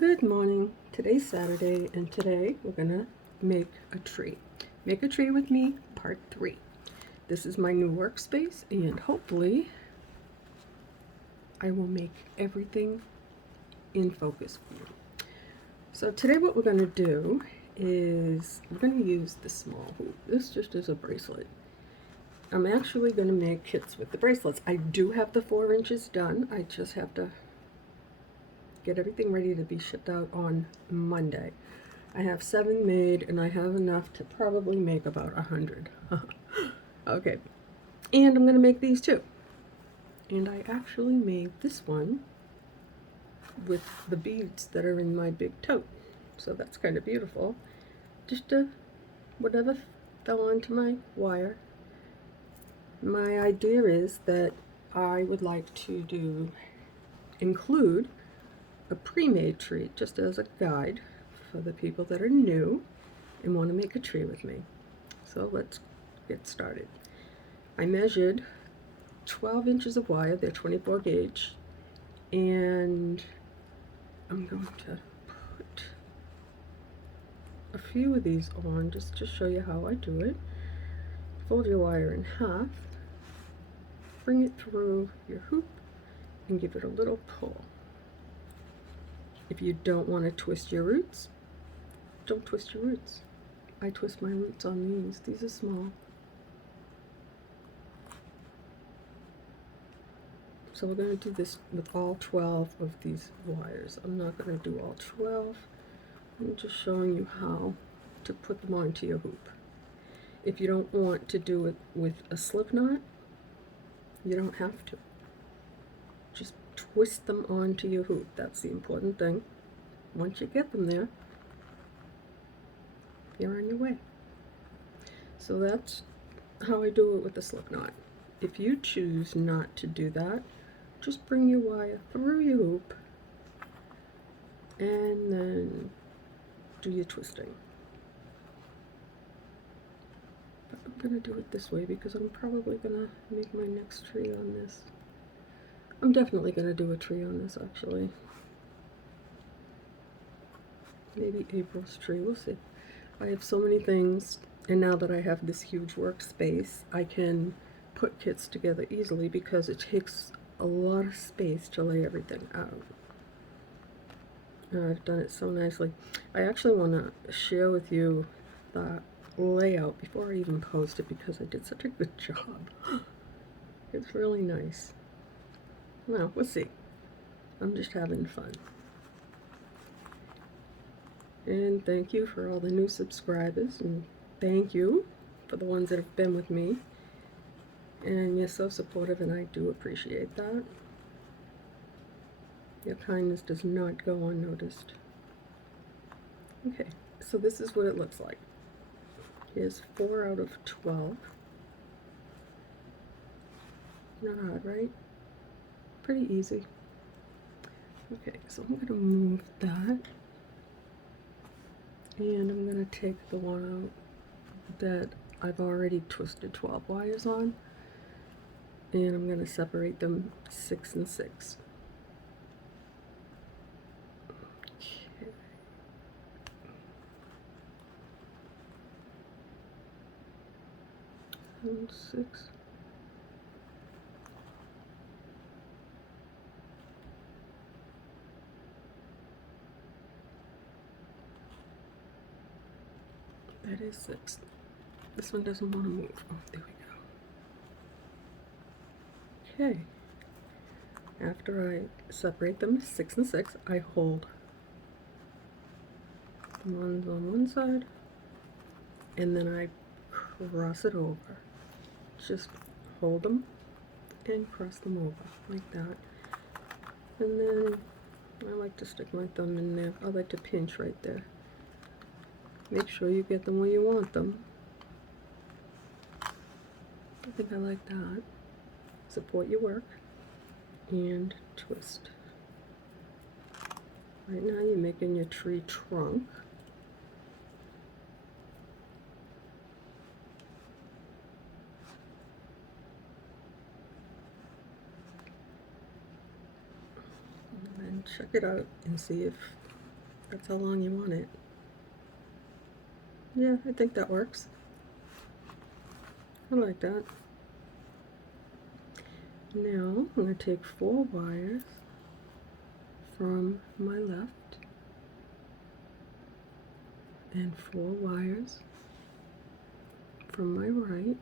Good morning. Today's Saturday, and today we're gonna make a tree. Make a tree with me, part 3. This is my new workspace, and hopefully I will make everything in focus for you. So today what we're gonna do is we're gonna use the small hoop. This just is a bracelet. I'm actually gonna make kits with the bracelets. I do have the 4 inches done. I just have to get everything ready to be shipped out on Monday. I have 7 made, and I have enough to probably make about 100. Okay, and I'm gonna make these too. And I actually made this one with the beads that are in my big tote, so that's kind of beautiful. Just whatever fell onto my wire. My idea is that I would like to include a pre-made tree just as a guide for the people that are new and want to make a tree with me. So let's get started. I measured 12 inches of wire, they're 24 gauge, and I'm going to put a few of these on just to show you how I do it. Fold your wire in half, bring it through your hoop, and give it a little pull. If you don't want to twist your roots, don't twist your roots. I twist my roots on these. These are small. So we're going to do this with all 12 of these wires. I'm not going to do all 12. I'm just showing you how to put them onto your hoop. If you don't want to do it with a slip knot, you don't have to. Just twist them onto your hoop. That's the important thing. Once you get them there, you're on your way. So that's how I do it with the slip knot. If you choose not to do that, just bring your wire through your hoop and then do your twisting. But I'm going to do it this way because I'm probably going to make my next tree on this. I'm definitely going to do a tree on this, actually. Maybe April's tree, we'll see. I have so many things, and now that I have this huge workspace, I can put kits together easily because it takes a lot of space to lay everything out. I've done it so nicely. I actually want to share with you the layout before I even post it because I did such a good job. It's really nice. Well, we'll see. I'm just having fun. And thank you for all the new subscribers, and thank you for the ones that have been with me. And you're so supportive, and I do appreciate that. Your kindness does not go unnoticed. Okay, so this is what it looks like. Here's 4 out of 12. Not hard, right? Pretty easy. Okay, so I'm going to move that. And I'm going to take the one out that I've already twisted 12 wires on. And I'm going to separate them 6 and 6. Okay. And 6. That is 6. This one doesn't want to move. Oh, there we go. Okay. After I separate them 6 and 6, I hold the ones on one side, and then I cross it over. Just hold them and cross them over like that. And then I like to stick my thumb in there. I like to pinch right there. Make sure you get them where you want them. I think I like that. Support your work and twist. Right now you're making your tree trunk. And check it out and see if That's how long you want it. Yeah, I think that works. I like that. Now I'm going to take 4 wires from my left and 4 wires from my right.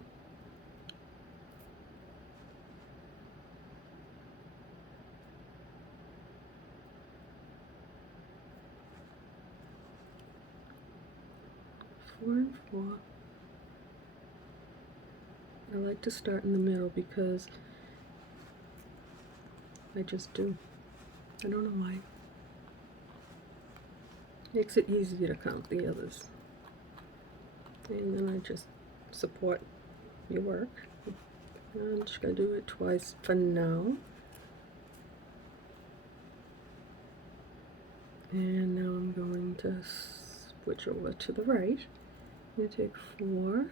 Four and 4. I like to start in the middle because I just do. I don't know why. Makes it easier to count the others. And then I just support your work. I'm just going to do it twice for now. And now I'm going to switch over to the right. I'm going to take 4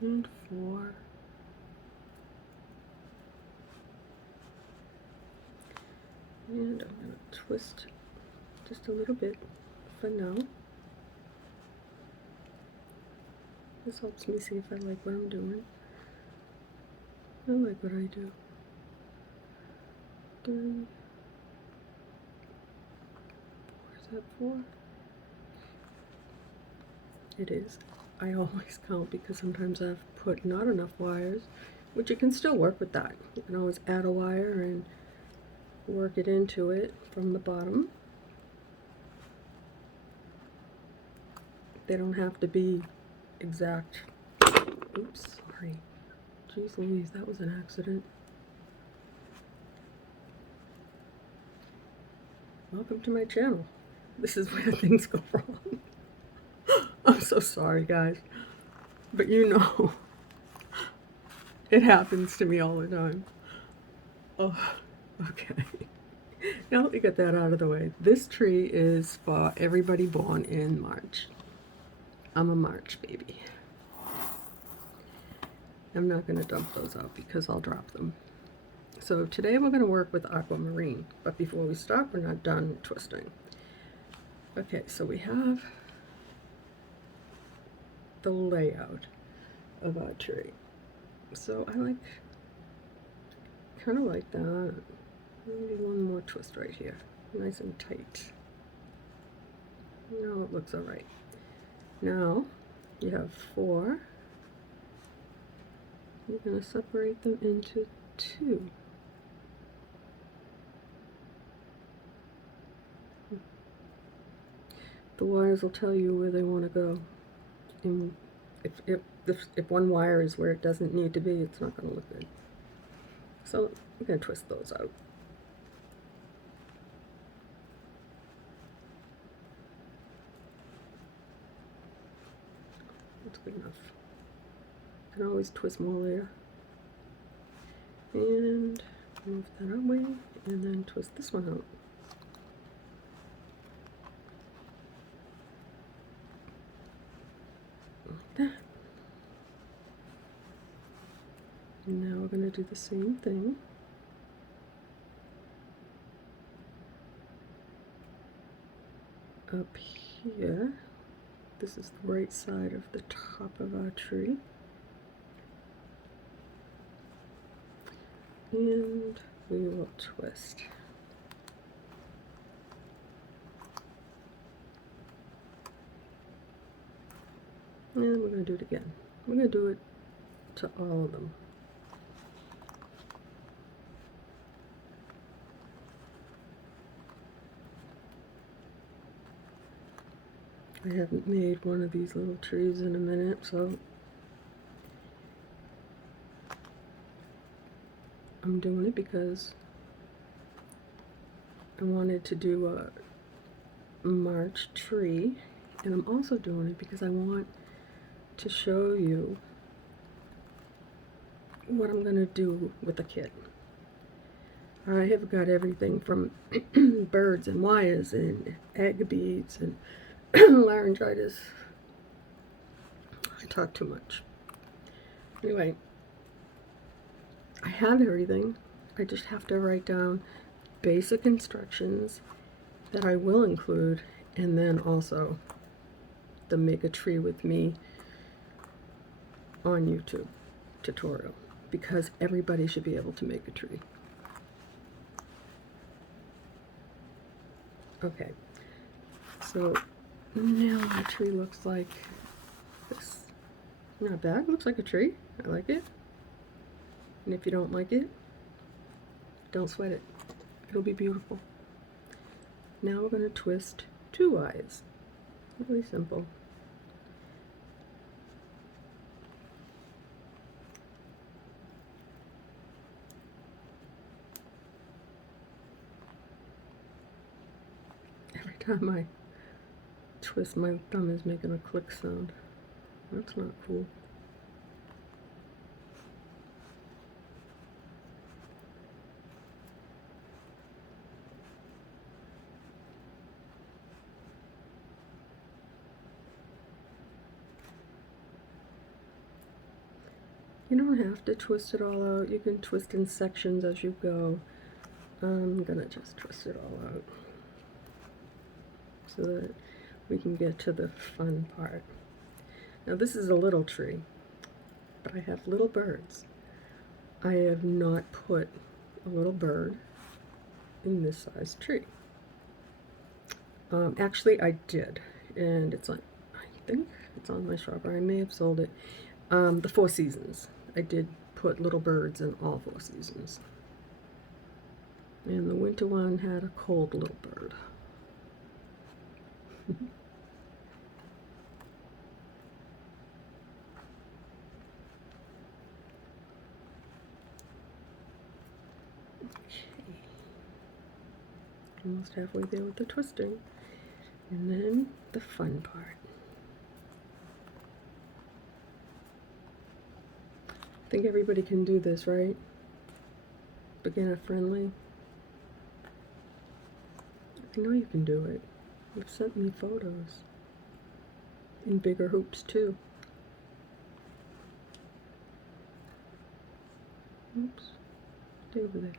and 4. And I'm going to twist just a little bit for now. This helps me see if I like what I'm doing. I like what I do. 3. 4, is that 4? It is. I always count because sometimes I've put not enough wires, which you can still work with that. You can always add a wire and work it into it from the bottom. They don't have to be exact. Oops, sorry. Jeez Louise, that was an accident. Welcome to my channel. This is where things go wrong. I'm so sorry, guys. But you know, it happens to me all the time. Oh, okay. Now that we get that out of the way, this tree is for everybody born in March. I'm a March baby. I'm not going to dump those out because I'll drop them. So today we're going to work with aquamarine, but before we start, we're not done twisting. Okay, so we have the layout of our tree. So I kind of like that. Maybe one more twist right here, nice and tight. Now it looks all right. Now you have 4. You're going to separate them into 2. The wires will tell you where they want to go. And if one wire is where it doesn't need to be, it's not going to look good. So I'm going to twist those out. That's good enough. You can always twist more later. And move that away, and then twist this one out. Like that. And now we're going to do the same thing. Up here, this is the right side of the top of our tree. And we will twist. And we're going to do it again. We're going to do it to all of them. I haven't made one of these little trees in a minute, so I'm doing it because I wanted to do a March tree, and I'm also doing it because I want to show you what I'm going to do with the kit. I have got everything from birds and wires and egg beads and laryngitis. I talk too much. Anyway, I have everything. I just have to write down basic instructions that I will include, and then also the Make a Tree with Me on YouTube tutorial, because everybody should be able to make a tree. Okay, so now the tree looks like this. Not bad, looks like a tree. I like it. And if you don't like it, don't sweat it. It'll be beautiful. Now we're going to twist 2 eyes. Really simple. Every time I twist, my thumb is making a click sound. That's not cool. You don't have to twist it all out. You can twist in sections as you go. I'm gonna just twist it all out so that we can get to the fun part. Now this is a little tree, but I have little birds. I have not put a little bird in this size tree. Actually I did, and it's on, I think it's on my shopper. I may have sold it. The 4 seasons. I did put little birds in all 4 seasons. And the winter one had a cold little bird. Okay. Almost halfway there with the twisting. And then the fun part. I think everybody can do this, right? Beginner friendly. I know you can do it. You've sent me photos. In bigger hoops too. Oops. Stay over there.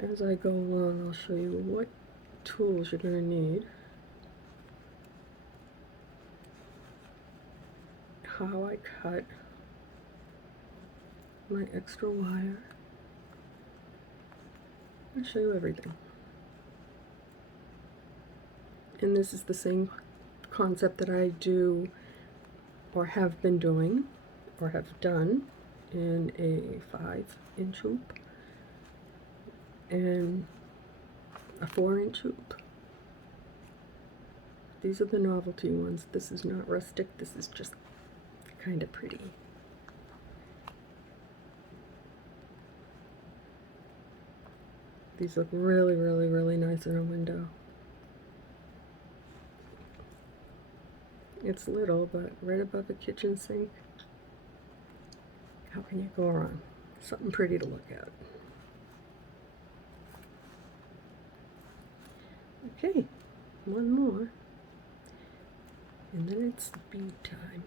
As I go along, I'll show you what tools you're going to need, how I cut my extra wire. I'll show you everything. And this is the same concept that I do, or have been doing, or have done in a 5-inch hoop and a 4-inch hoop. These are the novelty ones. This is not rustic. This is just kind of pretty. These look really, really, really nice in a window. It's little, but right above the kitchen sink. How can you go wrong? Something pretty to look at. Okay, one more, and then it's bead time.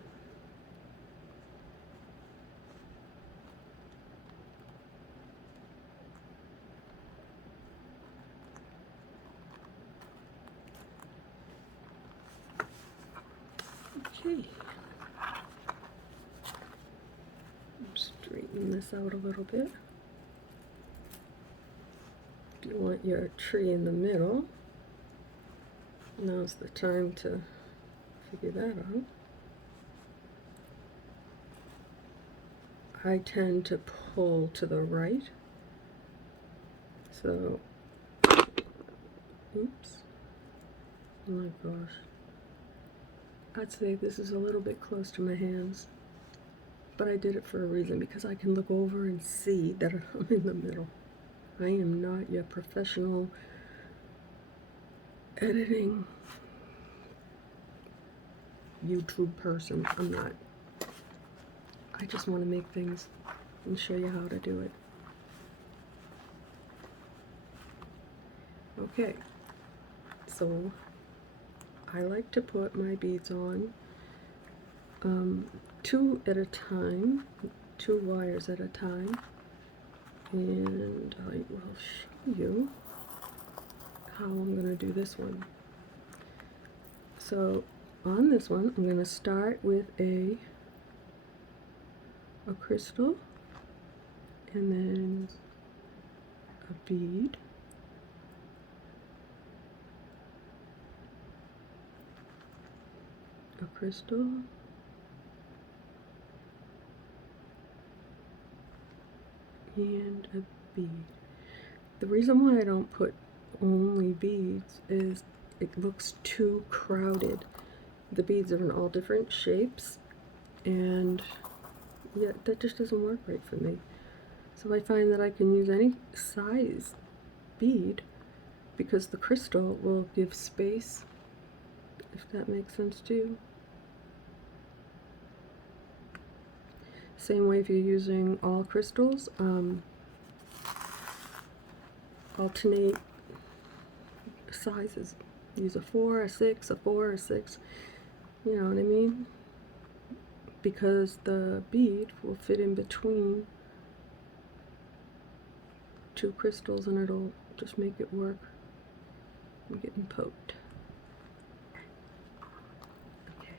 Okay, straighten this out a little bit. If you want your tree in the middle, now's the time to figure that out. I tend to pull to the right, so, oops, oh my gosh. I'd say this is a little bit close to my hands, but I did it for a reason, because I can look over and see that I'm in the middle. I am not your professional editing YouTube person. I'm not. I just want to make things and show you how to do it. Okay, so I like to put my beads on two at a time, 2 wires at a time, and I will show you how I'm going to do this one. So on this one, I'm going to start with a crystal, and then a bead, a crystal, and a bead. The reason why I don't put only beads is it looks too crowded. The beads are in all different shapes, and yeah, that just doesn't work right for me. So I find that I can use any size bead because the crystal will give space, if that makes sense to you. Same way if you're using all crystals, alternate sizes. Use a 4, a 6, a 4, a 6, you know what I mean? Because the bead will fit in between 2 crystals and it'll just make it work. I'm getting poked. Okay.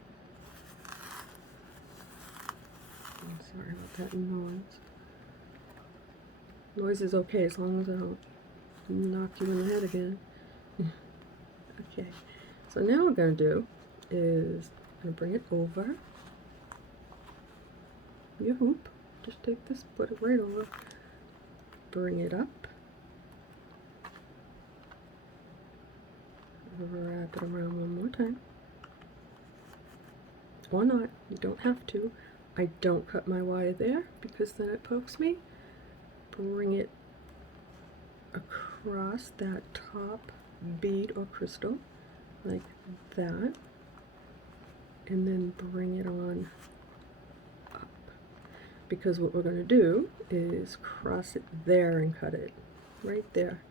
I'm sorry about that noise. Noise is okay as long as I don't knock you in the head again. Okay, so now what I'm going to do is I'm going to bring it over your hoop. Just take this, put it right over, bring it up, wrap it around one more time, or not, you don't have to. I don't cut my wire there because then it pokes me. Bring it across that top bead or crystal like that, and then bring it on up, because what we're going to do is cross it there and cut it right there,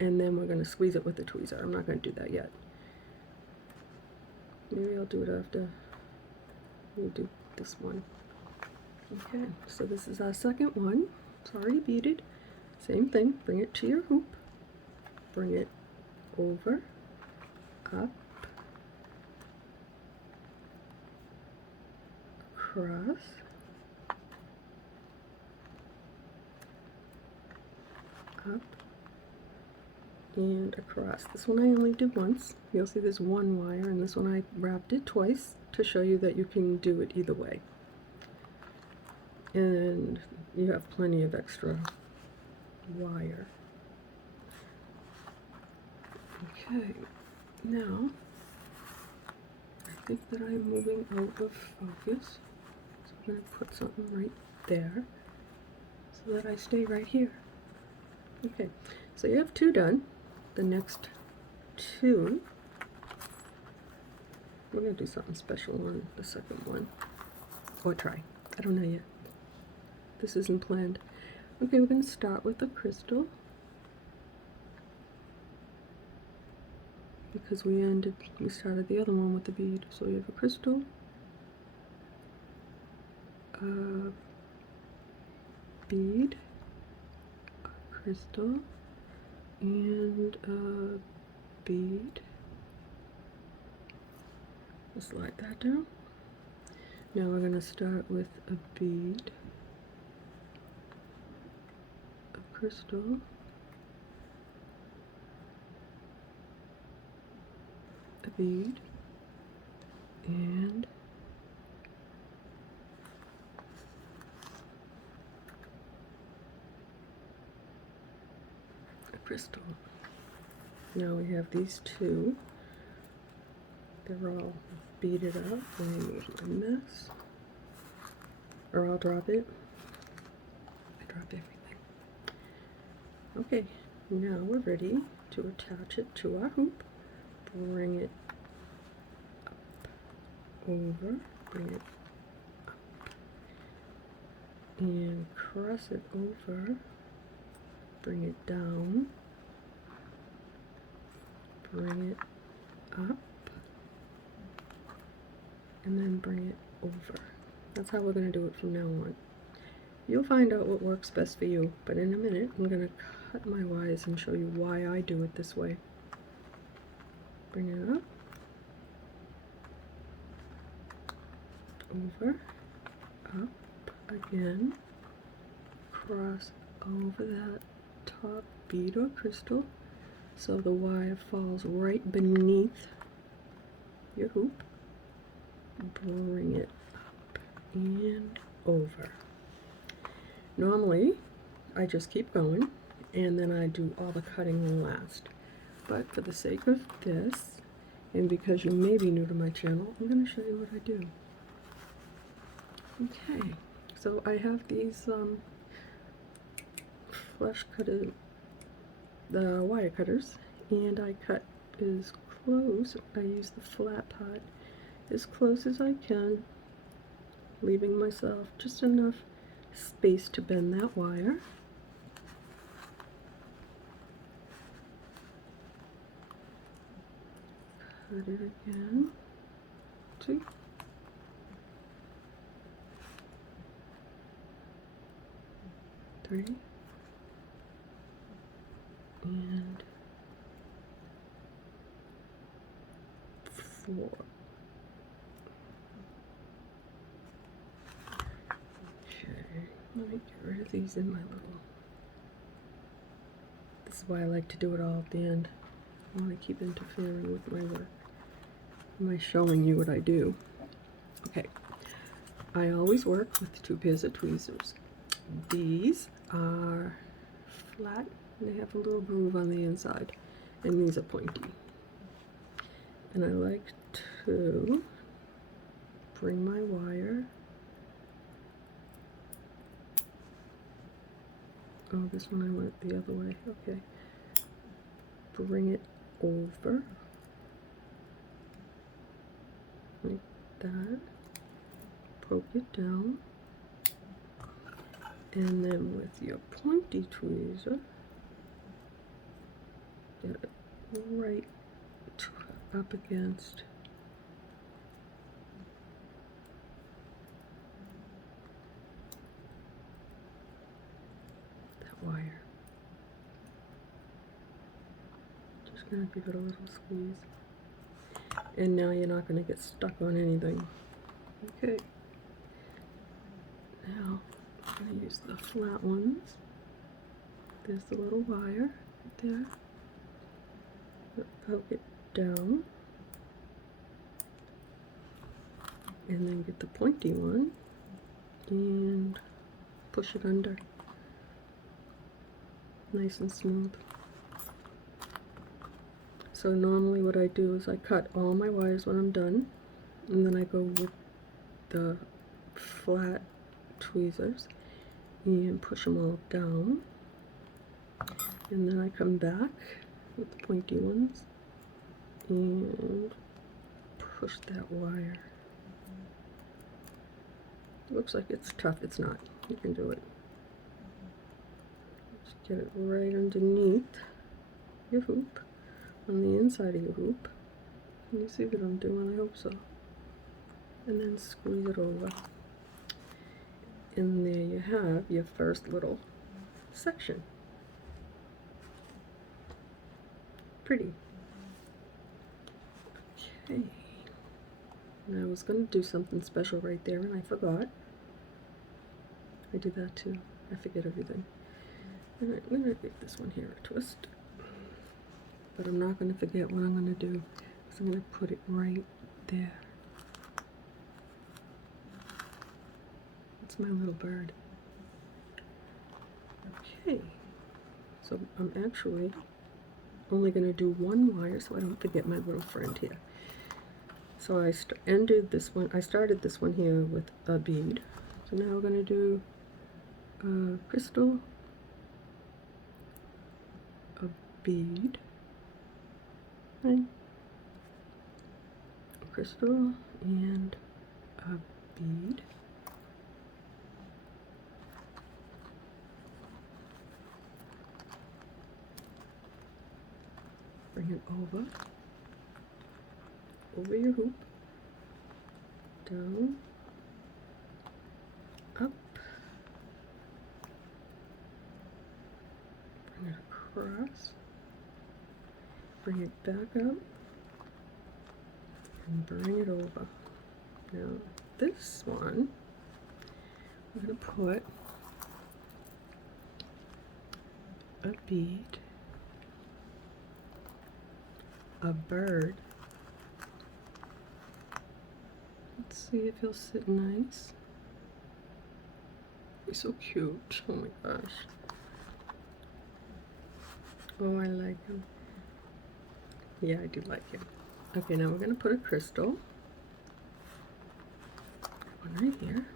and then we're going to squeeze it with the tweezer. I'm not going to do that yet. Maybe I'll do it after we do this one. Okay, so this is our second one. It's already beaded. Same thing, bring it to your hoop, bring it over, up, across, up, and across. This one I only did once. You'll see there's one wire, and this one I wrapped it twice to show you that you can do it either way. And you have plenty of extra wire. Okay, now I think that I'm moving out of focus, so I'm going to put something right there so that I stay right here. Okay, so you have 2 done. The next 2, we're going to do something special on the second one, or try. I don't know yet. This isn't planned. Okay, we're going to start with the crystal, because we started the other one with the bead. So we have a crystal, a bead, a crystal, and a bead. We'll slide that down. Now we're going to start with a bead, a crystal, a bead, and a crystal. Now we have these 2. They're all beaded up. Let me move my mess, or I'll drop it. I dropped everything. Okay, now we're ready to attach it to our hoop. Bring it up, over, bring it up, and cross it over, bring it down, bring it up, and then bring it over. That's how we're going to do it from now on. You'll find out what works best for you, but in a minute I'm going to cut my wires and show you why I do it this way. Bring it up, over, up again, cross over that top bead or crystal so the wire falls right beneath your hoop. Bring it up and over. Normally I just keep going and then I do all the cutting last, but for the sake of this and because you may be new to my channel, I'm going to show you what I do. Okay, so I have these flush cutted wire cutters, and I cut as close, I use the flat part as close as I can, leaving myself just enough space to bend that wire. Cut it again, 2, 3, and 4. Okay, let me get rid of these in my little. This is why I like to do it all at the end. I want to keep interfering with my work. Am I showing you what I do? Okay, I always work with 2 pairs of tweezers. These are flat and they have a little groove on the inside, and these are pointy. And I like to bring my wire, oh, this one I went the other way, okay, bring it over like that, poke it down, and then with your pointy tweezer, get it right up against that wire. Just gonna give it a little squeeze. And now you're not gonna get stuck on anything. Okay. Now I'm gonna use the flat ones. There's the little wire right there. Poke it down, and then get the pointy one and push it under, nice and smooth. So normally what I do is I cut all my wires when I'm done, and then I go with the flat tweezers and push them all down, and then I come back with the pointy ones and push that wire. Looks like it's tough. It's not. You can do it. Just get it right underneath your hoop, on the inside of your hoop. Can you see what I'm doing? I hope so. And then squeeze it over. And there you have your first little section. Pretty. Okay. And I was going to do something special right there and I forgot. I do that too. I forget everything. Alright, I'm going to give this one here a twist. But I'm not going to forget what I'm going to do. So I'm going to put it right there. That's my little bird. Okay. So I'm actually only going to do one wire so I don't forget my little friend here. So I ended this one, I started this one here with a bead. So now we're going to do a crystal, a bead, and a crystal, and a bead. Bring it over your hoop, down, up, bring it across, bring it back up, and bring it over. Now this one, I'm going to put a bead, a bird. Let's see if he'll sit nice. He's so cute. Oh my gosh. Oh, I like him. Yeah, I do like him. Okay, now we're going to put a crystal. One right here.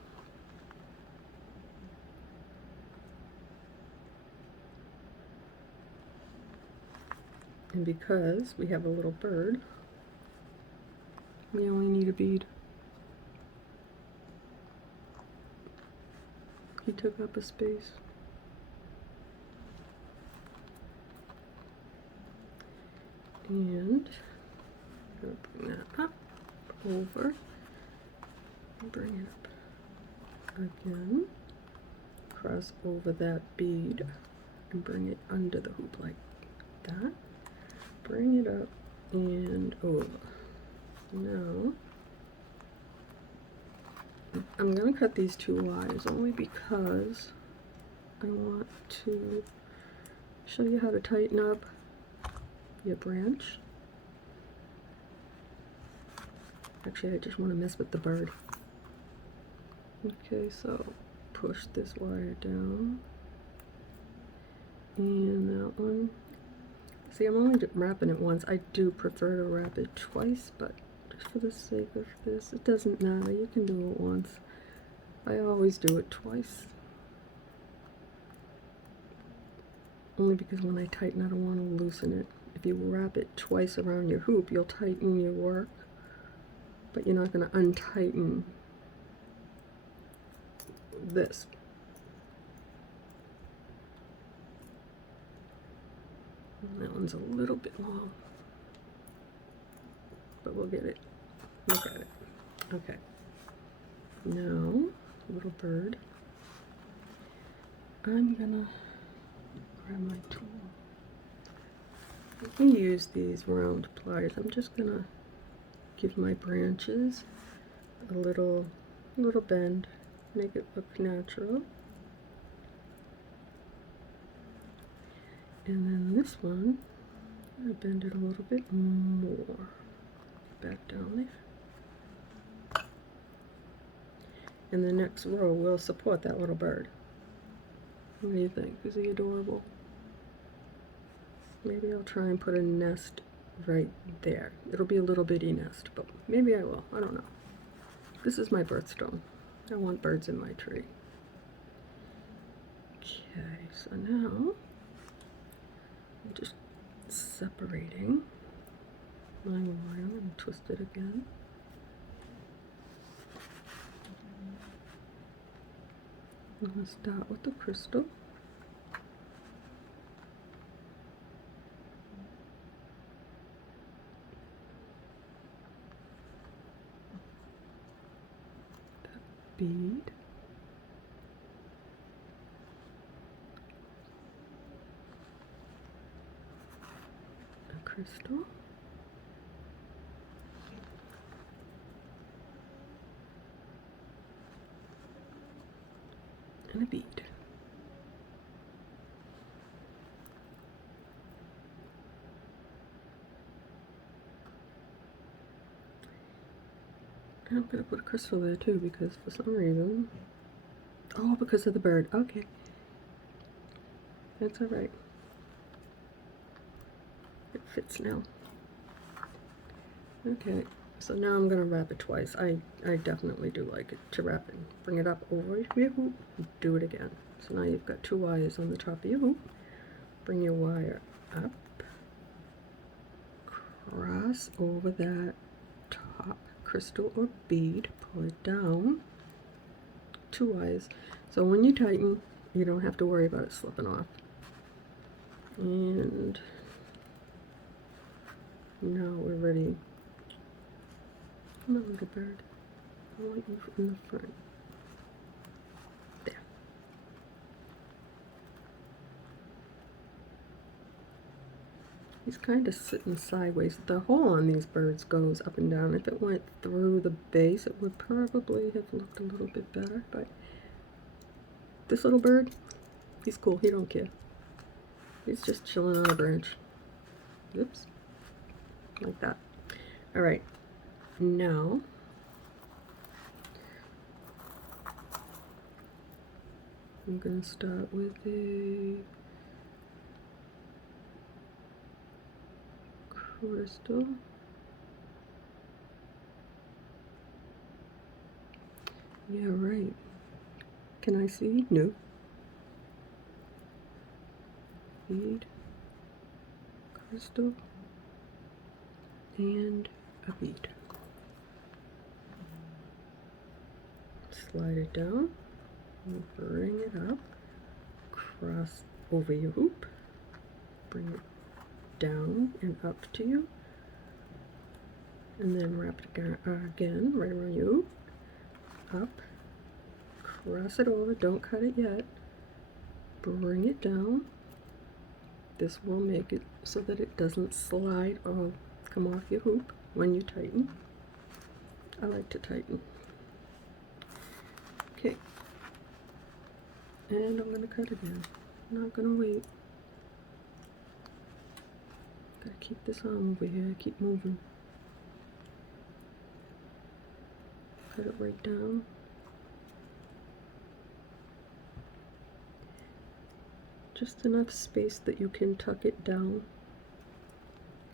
And because we have a little bird, we only need a bead. He took up a space. And I'm going to bring that up, over, and bring it up again. Cross over that bead and bring it under the hoop like that. Bring it up and over. Now, I'm going to cut these 2 wires only because I want to show you how to tighten up your branch. Actually, I just want to mess with the bird. Okay, so push this wire down. And that one. See, I'm only wrapping it once. I do prefer to wrap it twice, but just for the sake of this, it doesn't matter. You can do it once. I always do it twice. Only because when I tighten, I don't want to loosen it. If you wrap it twice around your hoop, you'll tighten your work, but you're not going to untighten this. And that one's a little bit long, but we'll get it. Look at it. Okay. Now, little bird, I'm gonna grab my tool. I can use these round pliers. I'm just gonna give my branches a little bend, make it look natural. And then this one, I'm gonna bend it a little bit more. Back down there. And the next row will support that little bird. What do you think? Is he adorable? Maybe I'll try and put a nest right there. It'll be a little bitty nest, but maybe I will. I don't know. This is my birthstone. I want birds in my tree. Okay, so now I'm just separating my wire and twist it again. I'm going to start with the crystal. A bead. A crystal. And a bead. And I'm going to put a crystal there too because for some reason, oh, because of the bird. Okay, that's all right. It fits now. Okay, so now I'm going to wrap it twice. I definitely do like it to wrap it. Bring it up over your hoop, do it again. So now you've got 2 wires on the top of your hoop. Bring your wire up, cross over that top crystal or bead, pull it down, 2 wires. So when you tighten, you don't have to worry about it slipping off. And now we're ready. Come on, little bird. I want you in the front. There. He's kind of sitting sideways. The hole on these birds goes up and down. If it went through the base, it would probably have looked a little bit better, but this little bird, he's cool. He don't care. He's just chilling on a branch. Oops. Like that. All right. Now, I'm going to start with a crystal. Yeah, right. Can I see? No. Bead, crystal, and a bead. Slide it down, bring it up, cross over your hoop, bring it down and up to you, and then wrap it again right around your hoop, up, cross it over, don't cut it yet, bring it down. This will make it so that it doesn't slide or come off your hoop when you tighten. I like to tighten. Okay, and I'm going to cut again. I'm not going to wait. Gotta keep this arm over here, keep moving. Cut it right down. Just enough space that you can tuck it down.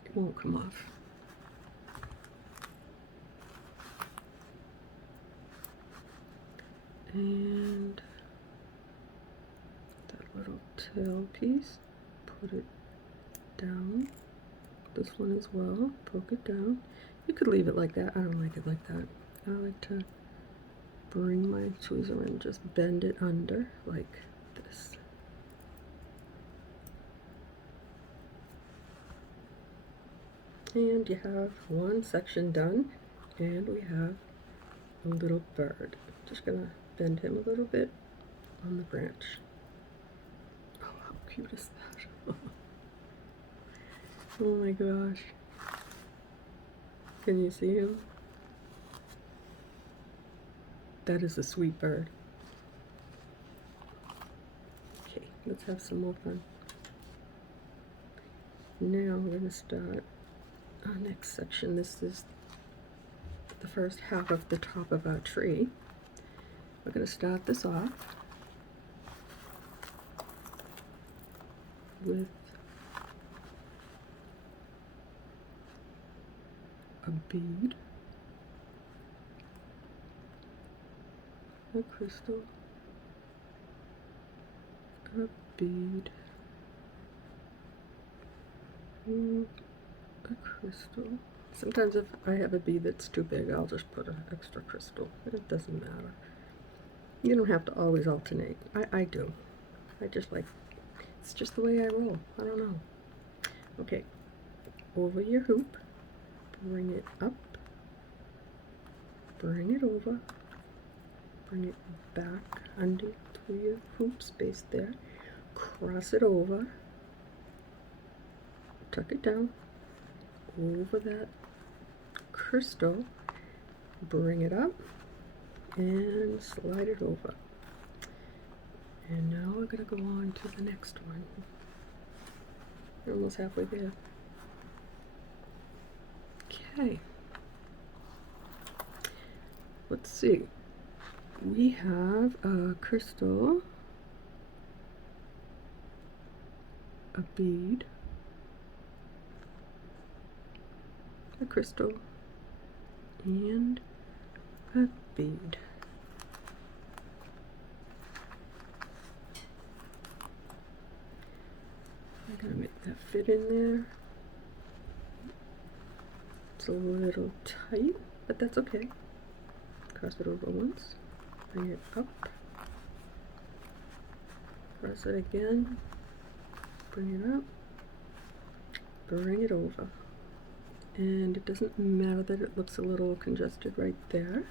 It won't come off. And that little tail piece, put it down. This one as well, poke it down. You could leave it like that. I don't like it like that. I like to bring my tweezer and just bend it under like this. And you have one section done, and we have a little bird. Just gonna bend him a little bit on the branch. Oh, how cute is that? Oh my gosh. Can you see him? That is a sweet bird. Okay, let's have some more fun. Now we're gonna start our next section. This is the first half of the top of our tree. We're going to start this off with a bead, a crystal, a bead, a crystal. Sometimes if I have a bead that's too big, I'll just put an extra crystal. It doesn't matter. You don't have to always alternate. I do. I just like, it's just the way I roll. I don't know. Okay, over your hoop, bring it up, bring it over, bring it back under through your hoop space there, cross it over, tuck it down, over that crystal, bring it up, and slide it over. And now we're going to go on to the next one. We're almost halfway there. Okay. Let's see. We have a crystal, a bead, a crystal, and a bead. I'm going to make that fit in there. It's a little tight, but that's okay. Cross it over once, bring it up, cross it again, bring it up, bring it over. And it doesn't matter that it looks a little congested right there.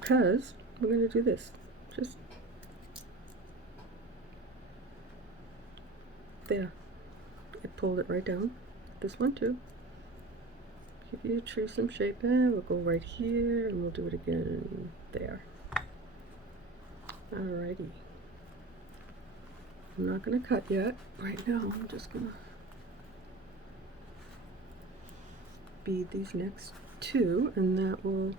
because we're going to do this. Just there. I pulled it right down. This one too. Give your tree some shape, and we'll go right here, and we'll do it again there. Alrighty. I'm not going to cut yet. Right now, I'm just going to bead these next two, and that will,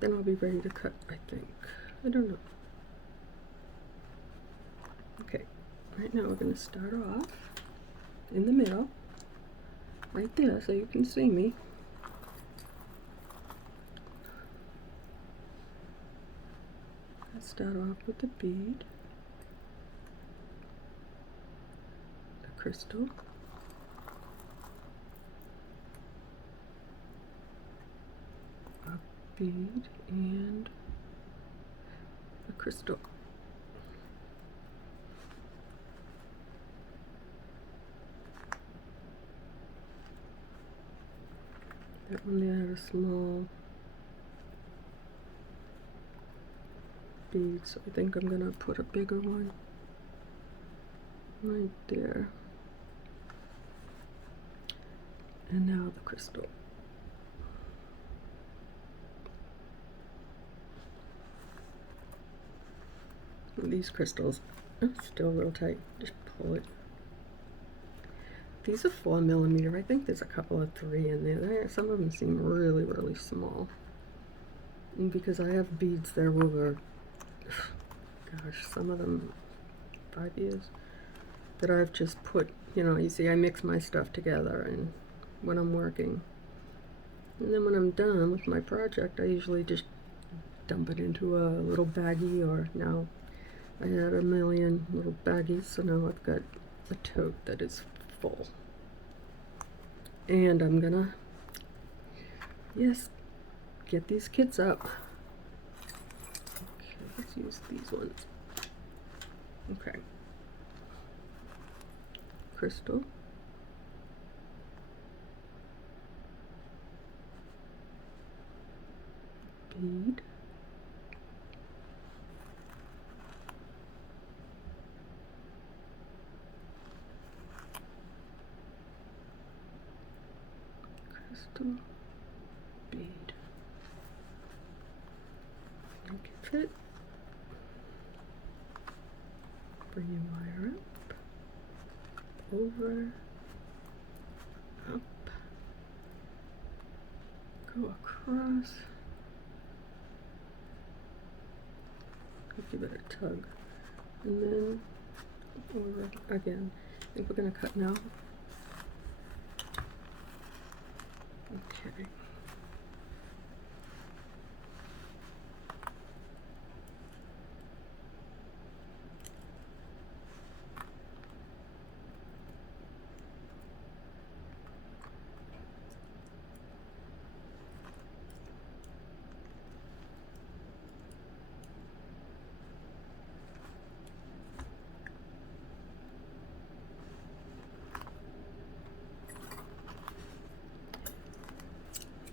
then I'll be ready to cut, I think. I don't know. Okay, right now we're going to start off in the middle, right there, so you can see me. Let's start off with the bead, the crystal, a bead, and a crystal. That one there had a small bead, so I think I'm gonna put a bigger one right there. And now the crystal. These crystals are still real tight. Just pull it. These are 4mm. I think there's a couple of 3 in there. Some of them seem really, really small. And because I have beads there over, gosh, some of them 5 years, that I've just put, you know, you see I mix my stuff together and when I'm working. And then when I'm done with my project, I usually just dump it into a little baggie, or now I had a million little baggies, so now I've got a tote that is full. And I'm gonna, yes, get these kits up. Okay, let's use these ones. Okay. Crystal. Bead. Crystal. Bead. Make it fit. Bring your wire up, over, up, go across, give it a tug, and then over again. I think we're going to cut now. Okay.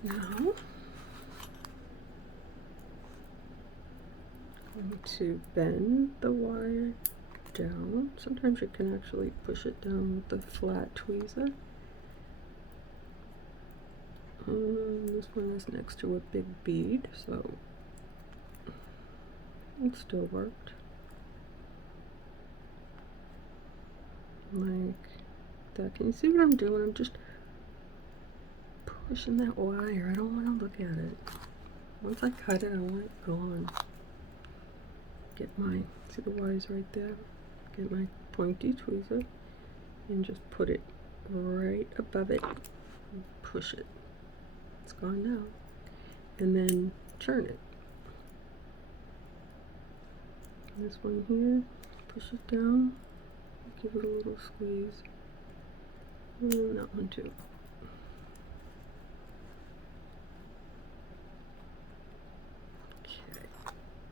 Now, I'm going to bend the wire down. Sometimes you can actually push it down with the flat tweezer. This one is next to a big bead, so it still worked. Like that. Can you see what I'm doing? I'm just pushing that wire. I don't want to look at it. Once I cut it, I want it gone. Get my, see the wires right there? Get my pointy tweezer and just put it right above it and push it. It's gone now. And then turn it. This one here, push it down, give it a little squeeze. And that one too.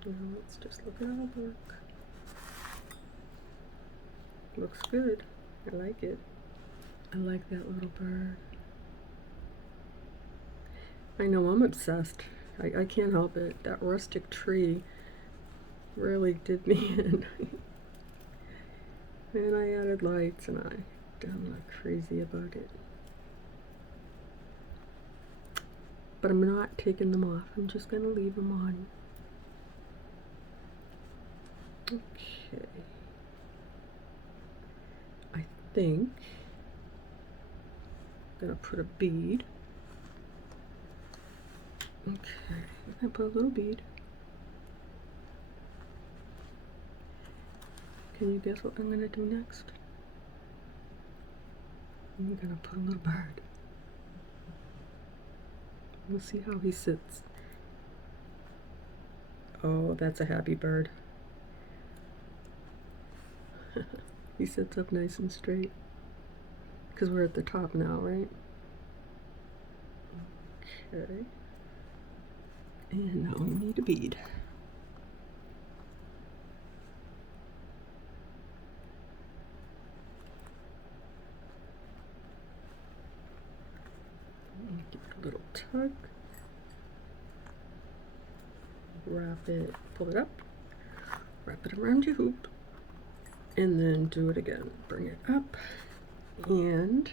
Now let's just look at our work. Looks good. I like it. I like that little bird. I know I'm obsessed. I can't help it. That rustic tree really did me in. And I added lights and I'm not crazy about it. But I'm not taking them off. I'm just going to leave them on. Okay. I think I'm going to put a bead. Okay. I'm going to put a little bead. Can you guess what I'm going to do next? I'm going to put a little bird. We'll see how he sits. Oh, that's a happy bird. He sits up nice and straight. Because we're at the top now, right? Okay. And now we need a bead. Give it a little tug. Wrap it, pull it up, wrap it around your hoop, and then do it again. Bring it up and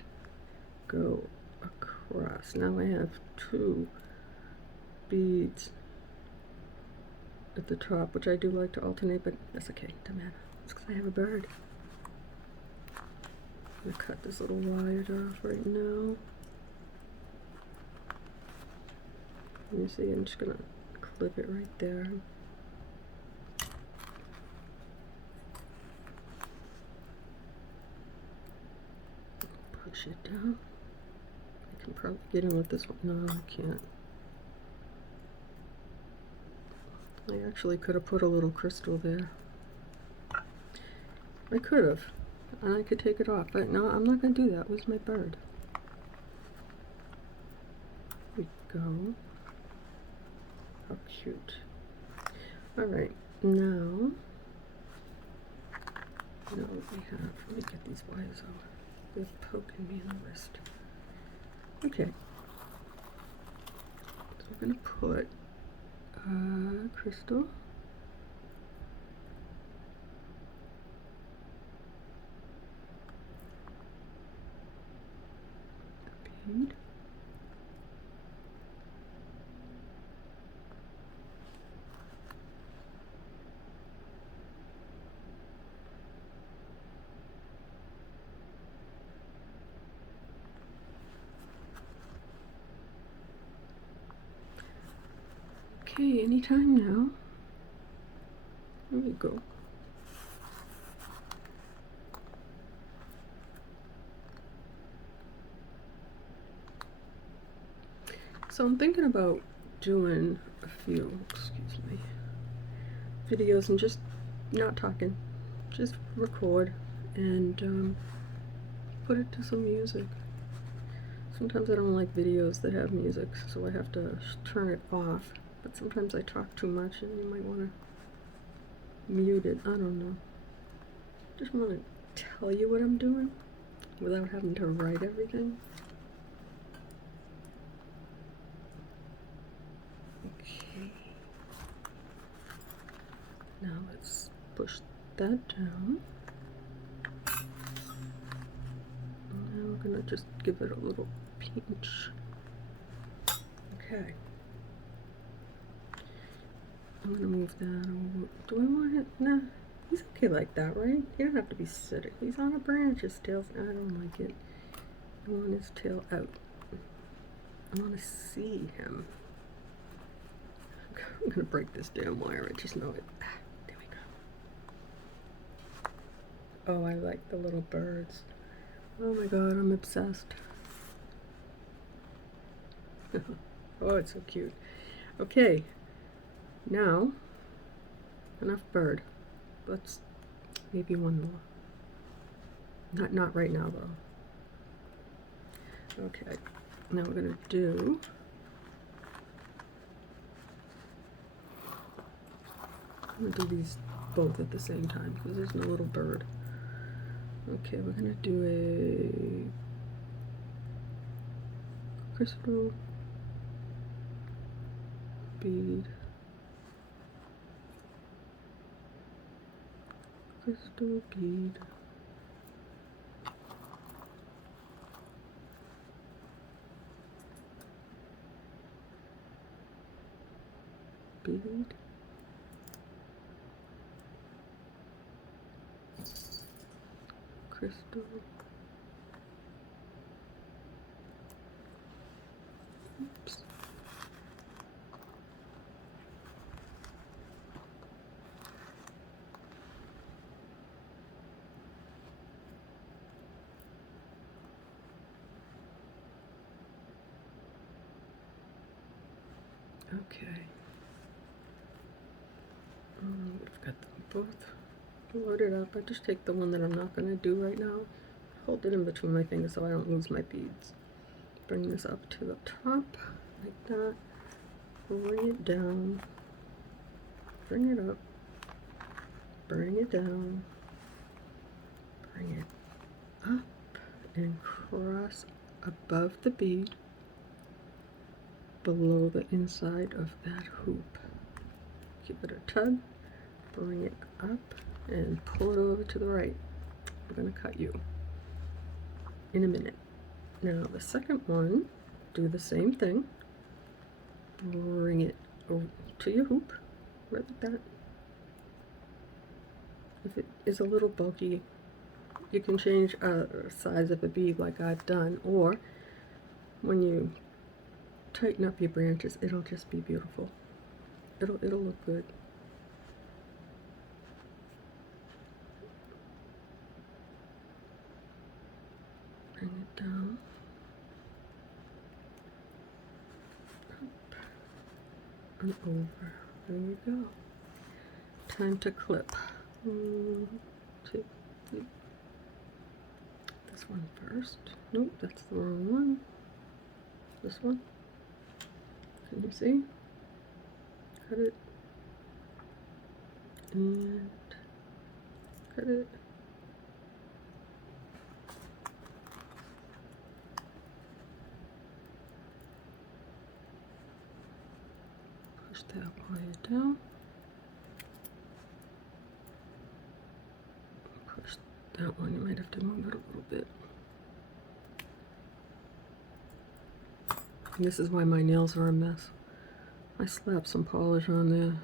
go across. Now I have 2 beads at the top, which I do like to alternate, but that's okay, doesn't matter. It's because I have a bird. I'm gonna cut this little wire off right now. You see, I'm just gonna clip it right there. Push it down. I can probably get in with this one. No, I can't. I actually could have put a little crystal there. I could have. And I could take it off. But no, I'm not going to do that. Where's my bird? There we go. How cute. Alright, now what we have. Let me get these wires out. They're poking me in the wrist. Okay. So we're going to put crystal. Bead. Okay, anytime now. There we go. So I'm thinking about doing a few, videos and just not talking. Just record and put it to some music. Sometimes I don't like videos that have music, so I have to turn it off. But sometimes I talk too much and you might want to mute it. I don't know. Just want to tell you what I'm doing without having to write everything. Okay. Now let's push that down. Now we're going to just give it a little pinch. Okay. I'm gonna move that over. Do I want it? Nah, he's okay like that, right? He don't have to be sitting. He's on a branch. His tail's. I don't like it. I want his tail out. I want to see him. I'm gonna break this damn wire. I just know it. There we go. Oh, I like the little birds. Oh my god, I'm obsessed. Oh, it's so cute. Okay. Now, enough bird. Let's maybe one more. Not right now though. Okay. Now we're gonna do I'm gonna do these both at the same time because there's no little bird. Okay, we're gonna do a crystal bead, crystal bead, bead, crystal, oops, okay. We've got them both loaded up. I just take the one that I'm not going to do right now, hold it in between my fingers so I don't lose my beads. Bring this up to the top like that, bring it down, bring it up, bring it down, bring it up, and cross above the bead below the inside of that hoop. Give it a tug, bring it up, and pull it over to the right. I'm going to cut you in a minute. Now the second one, do the same thing. Bring it over to your hoop, right like that. If it is a little bulky, you can change size of the bead like I've done, or when you tighten up your branches, it'll just be beautiful. It'll look good. Bring it down, up, and over. There you go. Time to clip. 1, 2, 3. This one first. Nope, that's the wrong one. This one. Can you see? Cut it. And cut it. Push that wire down. Push that one. You might have to move it a little bit. This is why my nails are a mess. I slapped some polish on there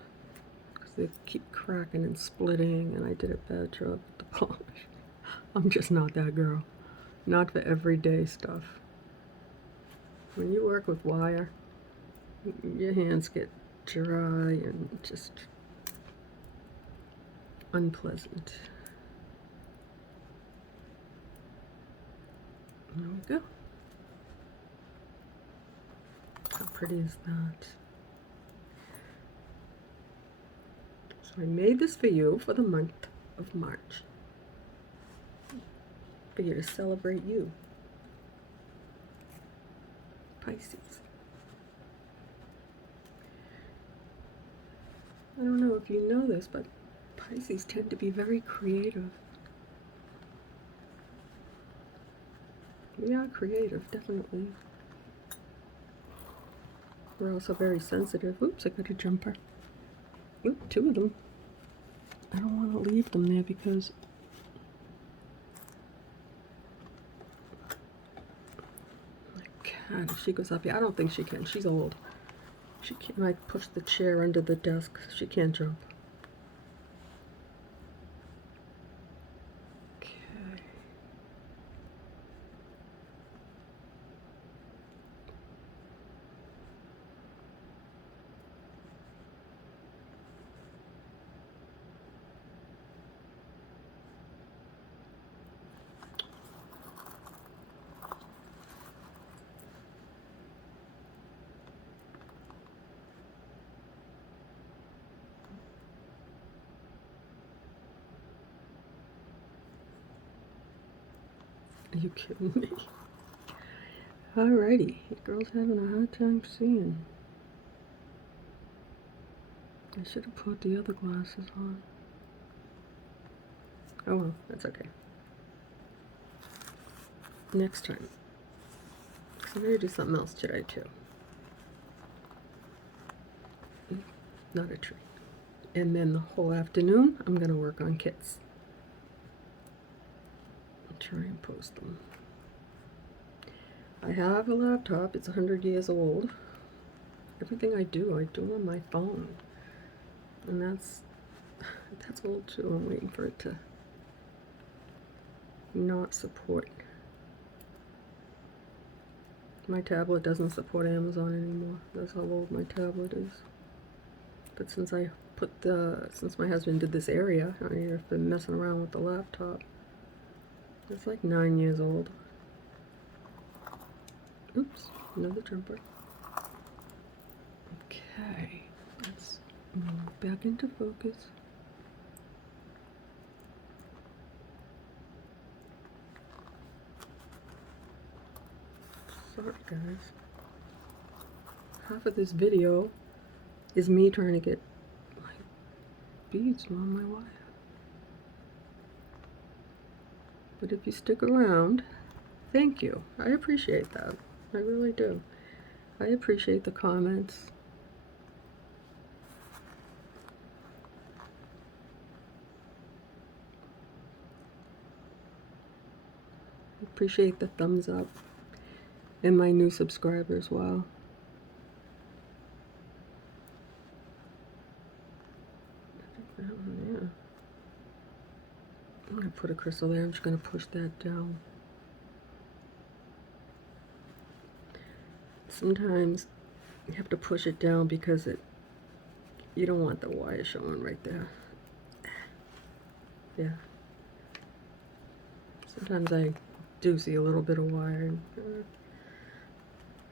because they keep cracking and splitting, and I did a bad job with the polish. I'm just not that girl. Not for everyday stuff. When you work with wire, your hands get dry and just unpleasant. There we go. How pretty is that? So I made this for you for the month of March. For you to celebrate you. Pisces. I don't know if you know this, but Pisces tend to be very creative. We are creative, definitely. We're also very sensitive. Oops, I got a jumper. Oop, 2 of them. I don't want to leave them there because my cat, if she goes up here, I don't think she can. She's old. She can't. I push the chair under the desk. She can't jump. Are you kidding me? Alrighty, the girl's having a hard time seeing. I should have put the other glasses on. Oh well, that's okay. Next time. So I'm going to do something else today too. not a tree. And then the whole afternoon, I'm going to work on kits. I'll try and post them. I have a laptop. It's 100 years old. Everything I do on my phone. And that's old too. I'm waiting for it to not support. My tablet doesn't support Amazon anymore. That's how old my tablet is. But since my husband did this area, I've been messing around with the laptop. It's like 9 years old. Oops, another jumper. Okay, let's move back into focus. Sorry guys. Half of this video is me trying to get my beads on my wire. But if you stick around, thank you. I appreciate that. I really do. I appreciate the comments. I appreciate the thumbs up. And my new subscribers, wow. Yeah. I'm going to put a crystal there. I'm just going to push that down. Sometimes you have to push it down because you don't want the wire showing right there. Yeah. Sometimes I do see a little bit of wire.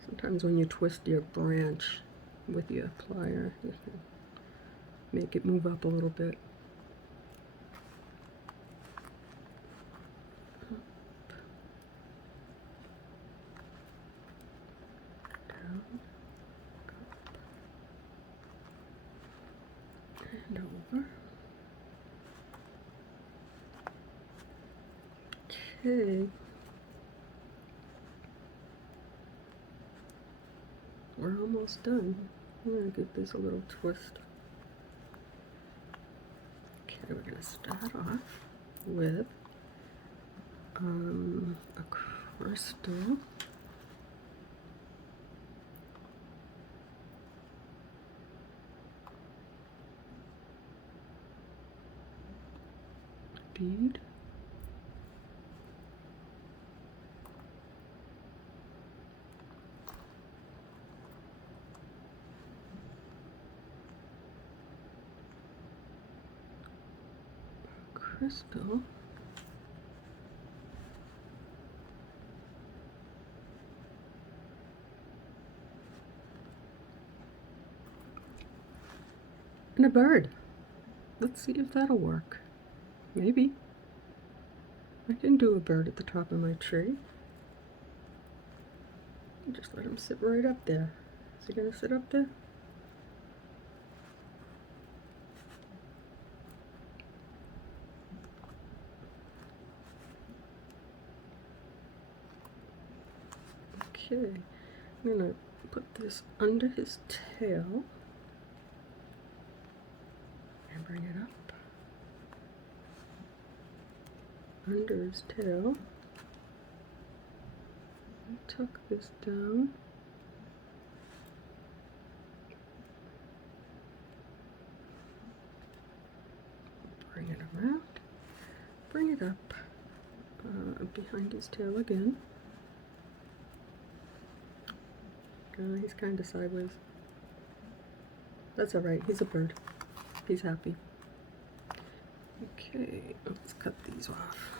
Sometimes when you twist your branch with your plier, you can make it move up a little bit. Down, up, and over. Okay. We're almost done. I'm going to give this a little twist. Okay, we're going to start off with a crystal. Bead. Crystal. And a bird. Let's see if that'll work. Maybe. I can do a bird at the top of my tree. Just let him sit right up there. Is he gonna sit up there? Okay, I'm gonna put this under his tail and bring it up under his tail. Tuck this down. Bring it around. Bring it up behind his tail again. He's kind of sideways. That's alright, he's a bird. He's happy. Okay, let's cut these off.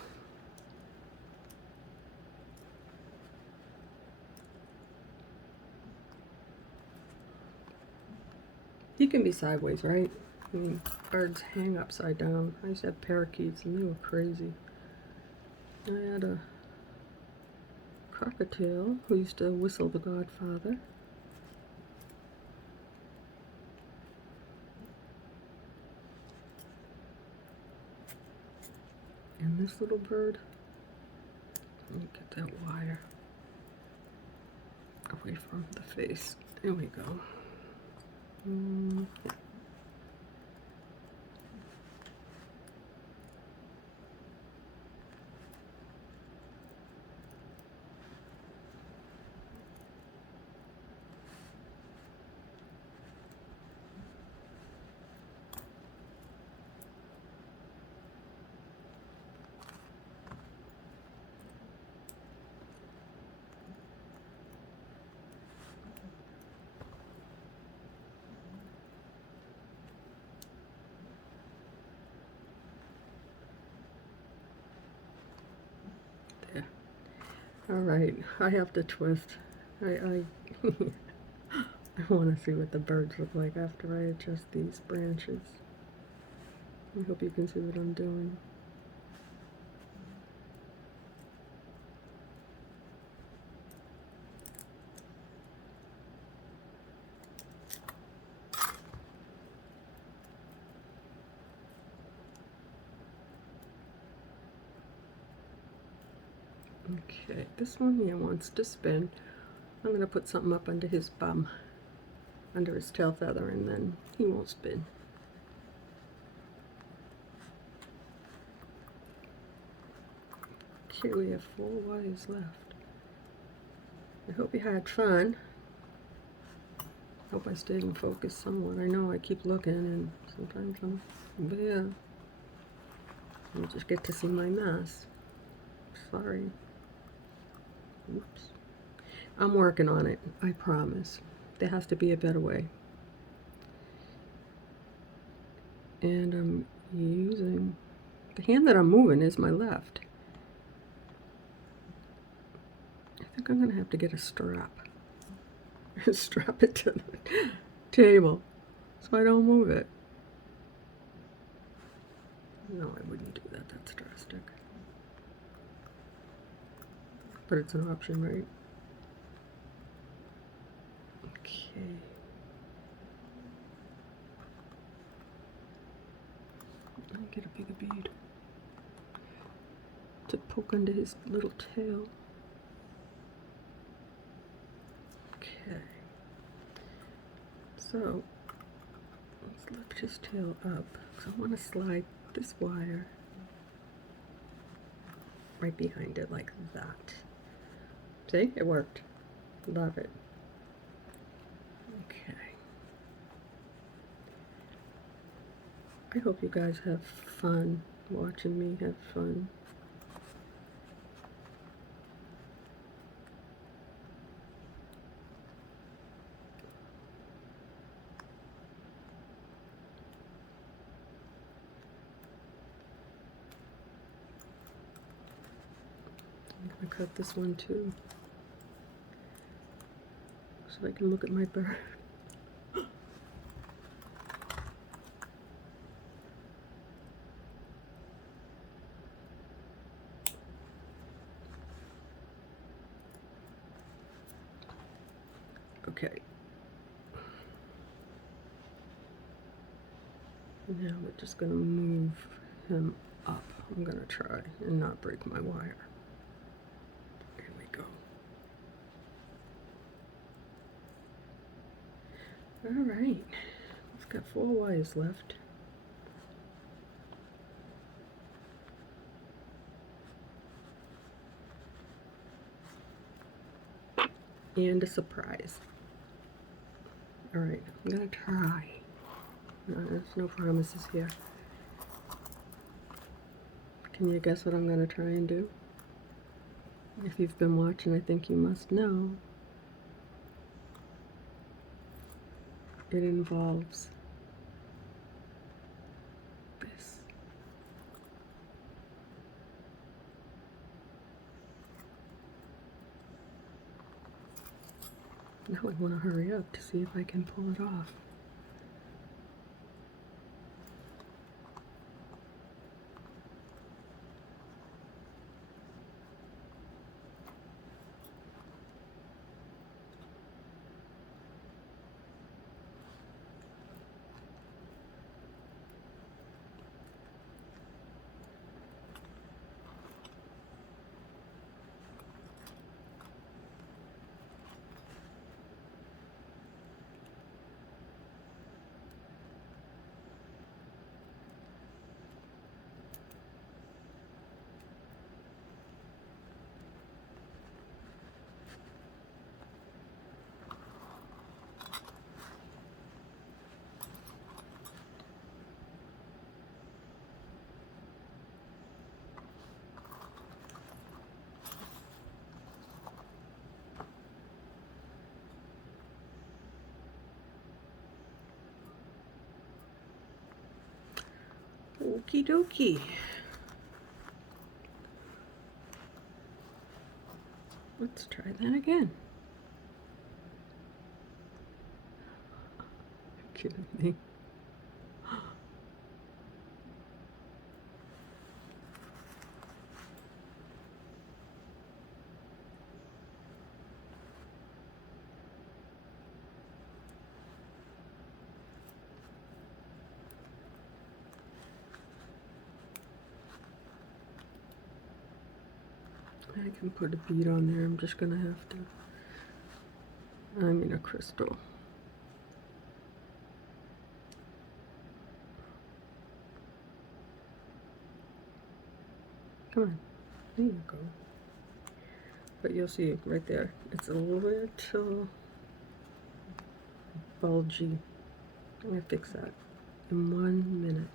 He can be sideways, right? I mean, birds hang upside down. I used to have parakeets and they were crazy. I had a cockatiel who used to whistle the Godfather. And this little bird, let me get that wire away from the face. There we go. Yeah. Alright, I have to twist. I I want to see what the birds look like after I adjust these branches. I hope you can see what I'm doing. Okay, this one here wants to spin. I'm going to put something up under his bum, under his tail feather, and then he won't spin. Okay, we have 4 wires left. I hope you had fun. Hope I stayed in focus somewhat. I know I keep looking and sometimes I'm there. You just get to see my mess. Sorry. Oops. I'm working on it, I promise. There has to be a better way. And I'm using, the hand that I'm moving is my left. I think I'm gonna have to get a strap. Strap it to the table so I don't move it. No, I wouldn't do that, that's drastic. But it's an option, right? Okay. I'll get a bigger bead to poke under his little tail. Okay. So, let's lift his tail up. So I want to slide this wire right behind it like that. See? It worked. Love it. Okay. I hope you guys have fun watching me have fun. I'm going to cut this one too, so I can look at my bird. Okay. Now we're just going to move him up. I'm going to try and not break my wire. Here we go. Alright, we've got 4 wires left. And a surprise. Alright, I'm going to try. No, there's no promises here. Can you guess what I'm going to try and do? If you've been watching, I think you must know. It involves this. Now I want to hurry up to see if I can pull it off. Okie dokie. Let's try that again. You're kidding me. I can put a bead on there. I'm just gonna have to, I mean a crystal. Come on, there you go. But you'll see right there, it's a little bulgy. I'm gonna fix that in 1 minute.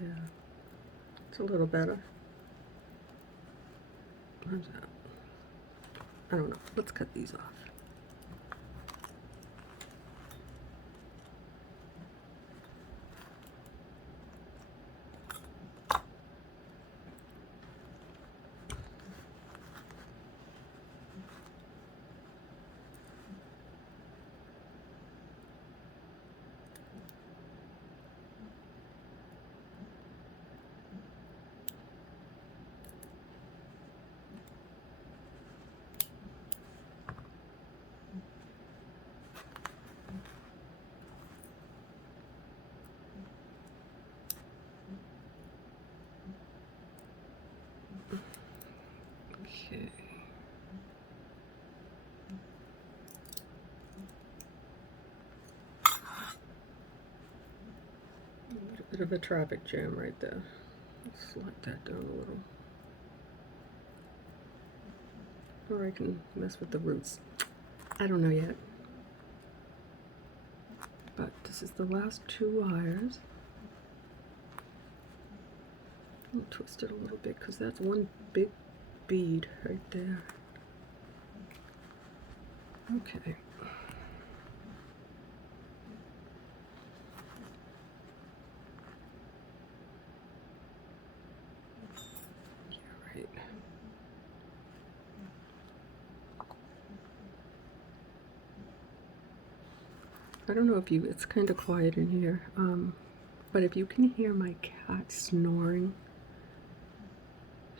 There. It's a little better. How's that? I don't know. Let's cut these off. Okay. A bit of a traffic jam right there. Let's select that down a little. Or I can mess with the roots. I don't know yet. But this is the last 2 wires. I'll twist it a little bit because that's one big bead right there. Okay. Yeah, right. I don't know if you, it's kind of quiet in here, but if you can hear my cat snoring,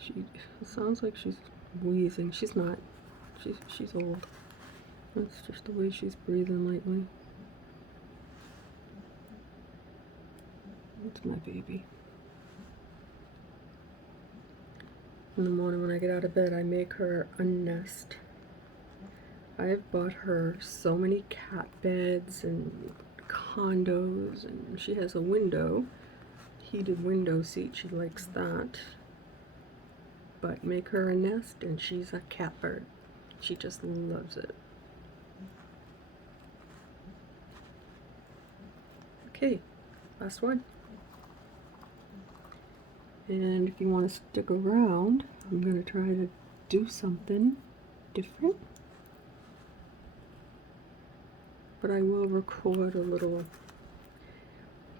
it sounds like she's wheezing. She's not. She's old. That's just the way she's breathing lately. That's my baby. In the morning when I get out of bed, I make her a nest. I have bought her so many cat beds and condos, and she has a window, heated window seat. She likes that. But make her a nest and she's a cat bird. She just loves it. Okay, last one. And if you want to stick around, I'm going to try to do something different. But I will record a little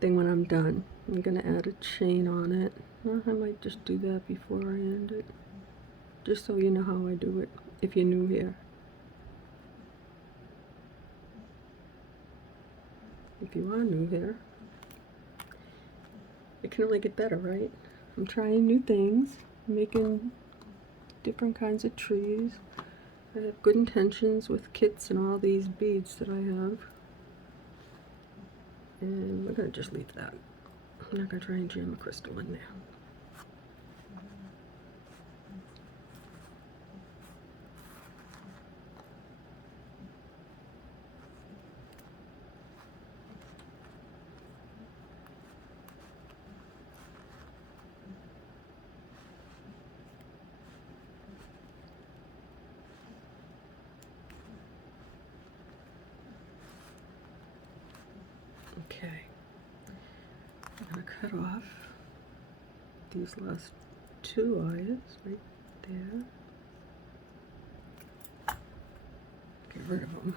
thing when I'm done. I'm going to add a chain on it. I might just do that before I end it. Just so you know how I do it, if you're new here. If you are new here, it can only get better, right? I'm trying new things, making different kinds of trees. I have good intentions with kits and all these beads that I have. And we're going to just leave that. I'm not going to try and jam a crystal in there. Okay, I'm gonna cut off these last two wires right there. Get rid of them.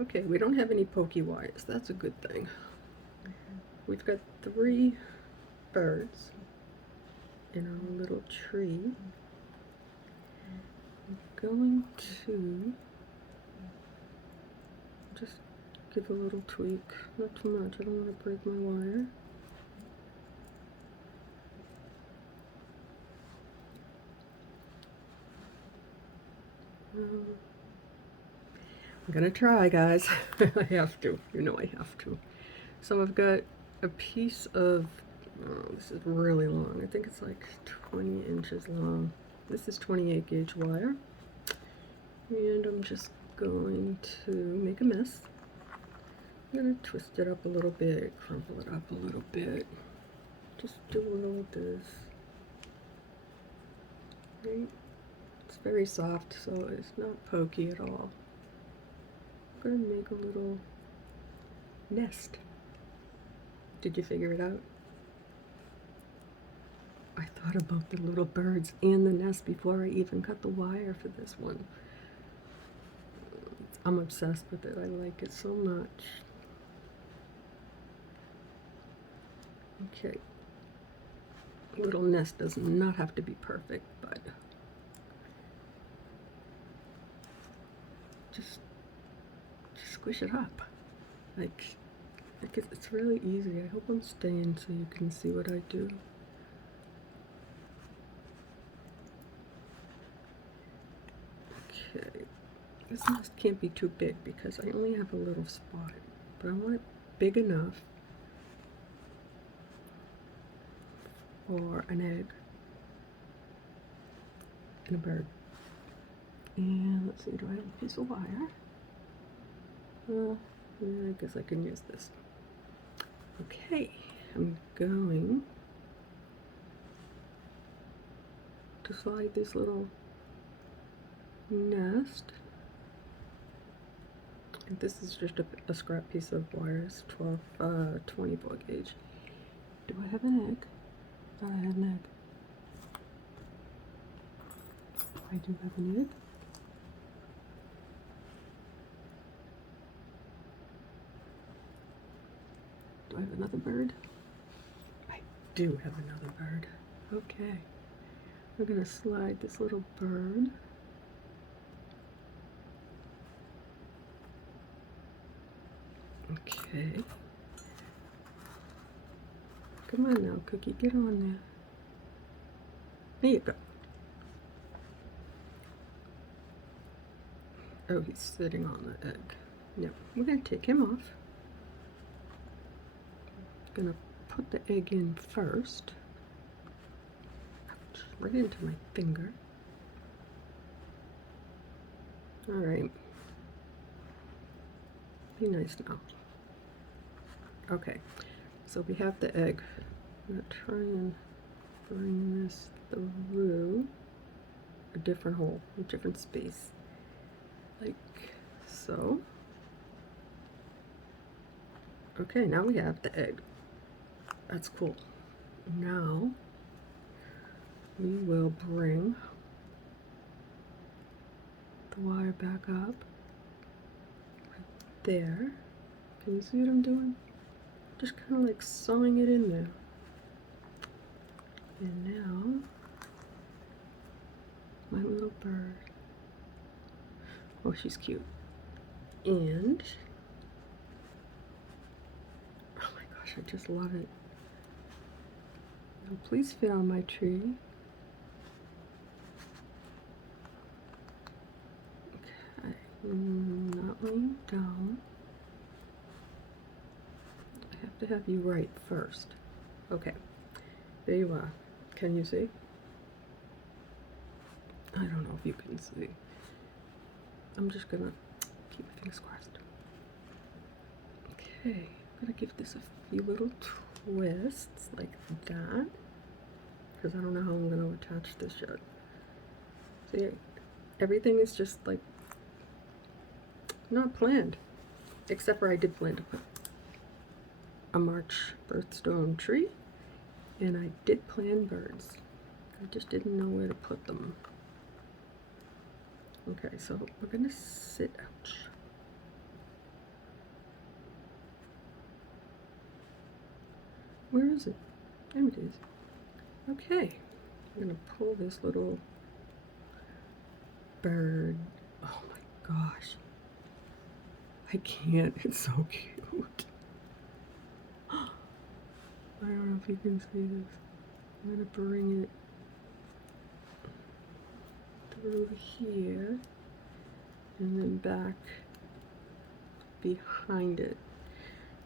Okay, we don't have any pokey wires. That's a good thing. We've got 3 birds in our little tree. I'm going to just give a little tweak, not too much. I don't want to break my wire. I'm gonna try, guys. I have to. You know I have to. So I've got a piece of, oh, this is really long. I think it's like 20 inches long. This is 28 gauge wire. And I'm just going to make a mess. I'm gonna twist it up a little bit, crumple it up a little bit. Just do a little of this. Right? It's very soft, so it's not pokey at all. I'm gonna make a little nest. Did you figure it out? I thought about the little birds and the nest before I even cut the wire for this one. I'm obsessed with it. I like it so much. Okay. Little nest does not have to be perfect, but just squish it up. Like it's really easy. I hope I'm staying so you can see what I do. Okay. This nest can't be too big because I only have a little spot, but I want it big enough for an egg and a bird. And let's see, do I have a piece of wire? Yeah, I guess I can use this. Okay, I'm going to slide this little nest. And this is just a scrap piece of wires, 24 gauge. Do I have an egg? Thought I had an egg. I do have an egg. Do I have another bird? I do have another bird. Okay. We're going to slide this little bird okay. Come on now, Cookie, get on there. There you go. Oh, he's sitting on the egg. No, we're going to take him off. Going to put the egg in first. Ouch, right into my finger. All right. Be nice now. Okay, so we have the egg. I'm going to try and bring this through a different hole, a different space. Like so. Okay, now we have the egg. That's cool. Now we will bring the wire back up right there. Can you see what I'm doing? Just kind of like sewing it in there. And now my little bird. Oh, she's cute. And oh my gosh, I just love it. Now, please fit on my tree. Okay, not laying down. I have to have you right first. Okay, there you are. Can you see? I don't know if you can see. I'm just gonna keep Fingers crossed. Okay, I'm gonna give this a few little twists like that, because I don't know how I'm gonna attach this yet. See, everything is just like not planned, except for I did plan to put a March birthstone tree, and I did plan birds. I just didn't know where to put them. Okay, so we're gonna sit out. Where is it? There it is. Okay, I'm gonna pull this little bird. Oh my gosh. I can't, it's so cute. I don't know if you can see this. I'm gonna bring it through here and then back behind it.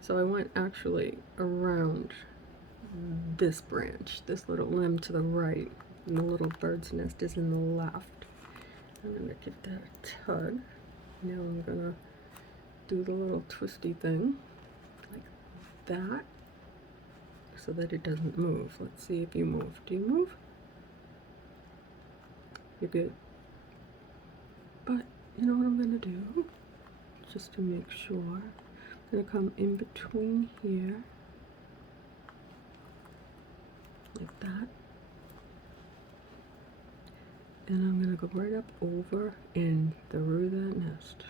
So I went actually around this branch, this little limb to the right, and the little bird's nest is in the left. I'm gonna give that a tug. Now I'm gonna do the little twisty thing like that so that it doesn't move. Let's see if you move. Do you move? You're good. But you know what I'm gonna do? Just to make sure, I'm gonna come in between here like that, and I'm gonna go right up over and through that nest.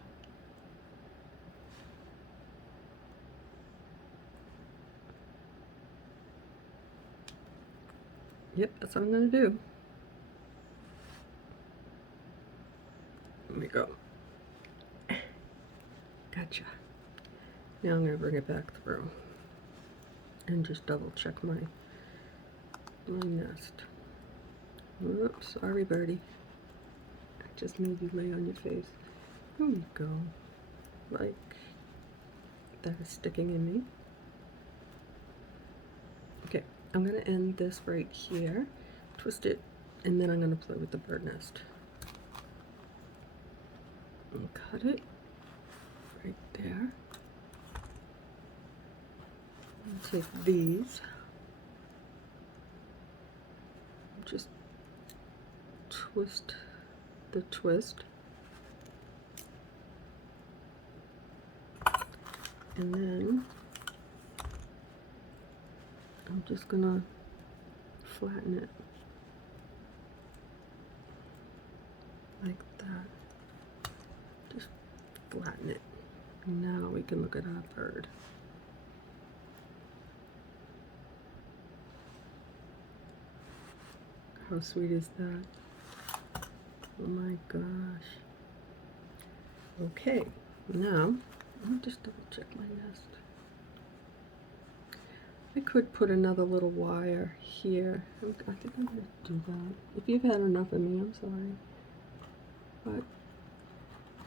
Yep, that's what I'm gonna do. Let me go. Gotcha. Now I'm gonna bring it back through and just double check my nest. Oops, sorry birdie. I just made you lay on your face. There we go. Like that is sticking in me. Okay, I'm gonna end this right here, twist it, and then I'm gonna play with the bird nest. And cut it right there. And take these, just twist the twist, and then I'm just gonna flatten it like that. Just flatten it. And now we can look at our bird. How sweet is that? Oh my gosh. Okay, now let me just double check my nest. I could put another little wire here. I think I'm going to do that. If you've had enough of me, I'm sorry. But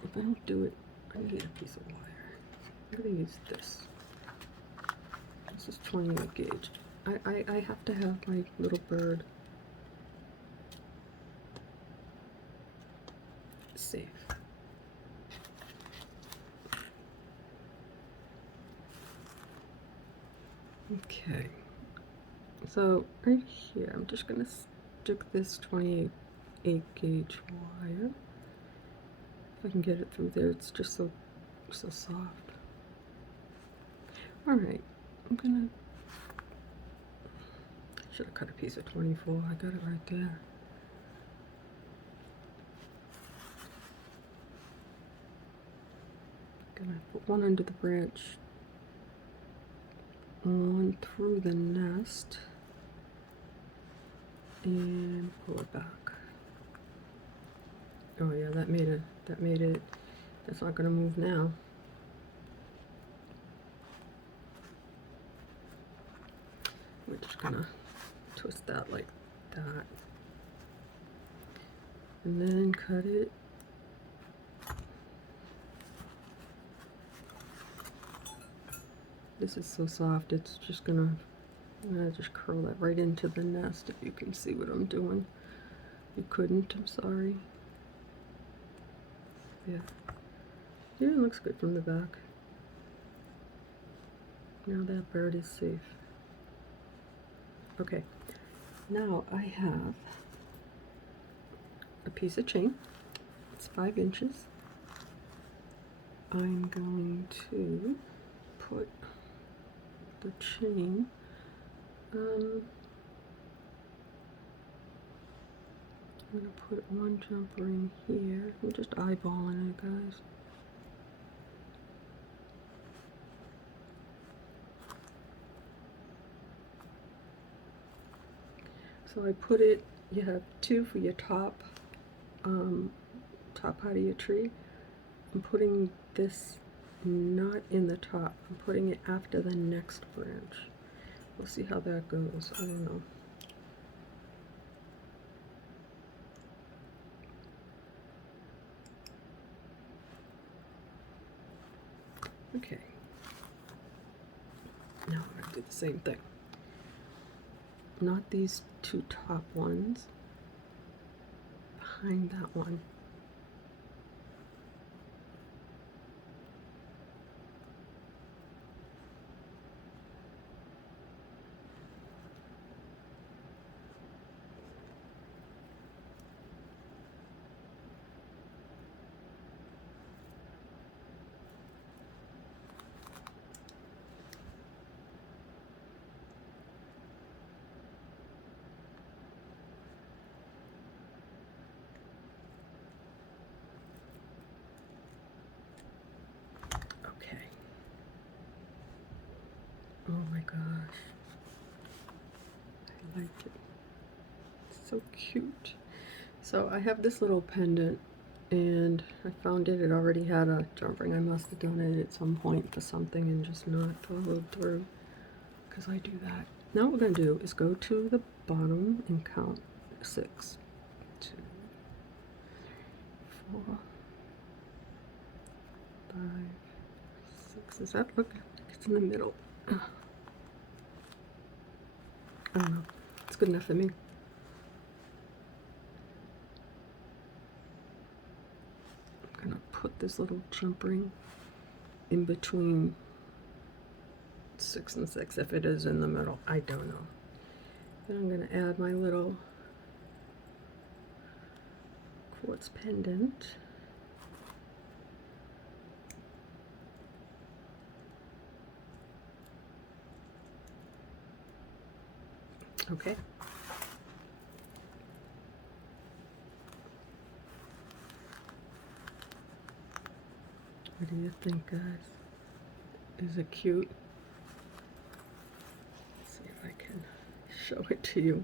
if I don't do it, I need a piece of wire. I'm going to use this. This is 28 gauge. I have to have my little bird safe. Okay, so right here, I'm just gonna stick this 28 gauge wire. If I can get it through there, it's just so soft. All right, I'm gonna. Should have cut a piece of 24. I got it right there. Gonna put one under the branch. One through the nest and pull it back. Oh yeah, that made it, that's not gonna move now. We're just gonna twist that like that. And then cut it. This is so soft, it's just I'm gonna just curl that right into the nest. If you can see what I'm doing. You couldn't, I'm sorry. Yeah. Yeah, it looks good from the back. Now that bird is safe. Okay, now I have a piece of chain. It's 5 inches. I'm going to put the chain I'm going to put one jumper in here. I'm just eyeballing it, guys. So I put it, you have 2 for your top part of your tree. I'm putting this not in the top. I'm putting it after the next branch. We'll see how that goes. I don't know. Okay. Now I'm going to do the same thing. Not these 2 top ones. Behind that one. Okay. Oh my gosh. I like it. It's so cute. So I have this little pendant and I found it already had a jump ring. I must have done it at some point for something and just not followed through, because I do that. Now what we're going to do is go to the bottom and count 6, 2, 4, 5, 6. Does that look like it's in the middle? I don't know. It's good enough for me. I'm going to put this little jump ring in between 6 and 6, if it is in the middle. I don't know. Then I'm going to add my little quartz pendant. Okay. What do you think, guys? Is it cute? Let's see if I can show it to you.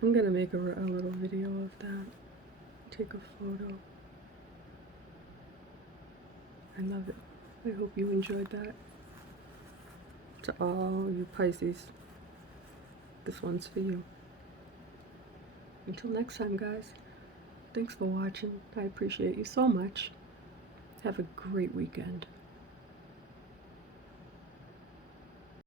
I'm gonna make a little video of that. Take a photo. I love it. I hope you enjoyed that. To all you Pisces, this one's for you. Until next time, guys. Thanks for watching. I appreciate you so much. Have a great weekend.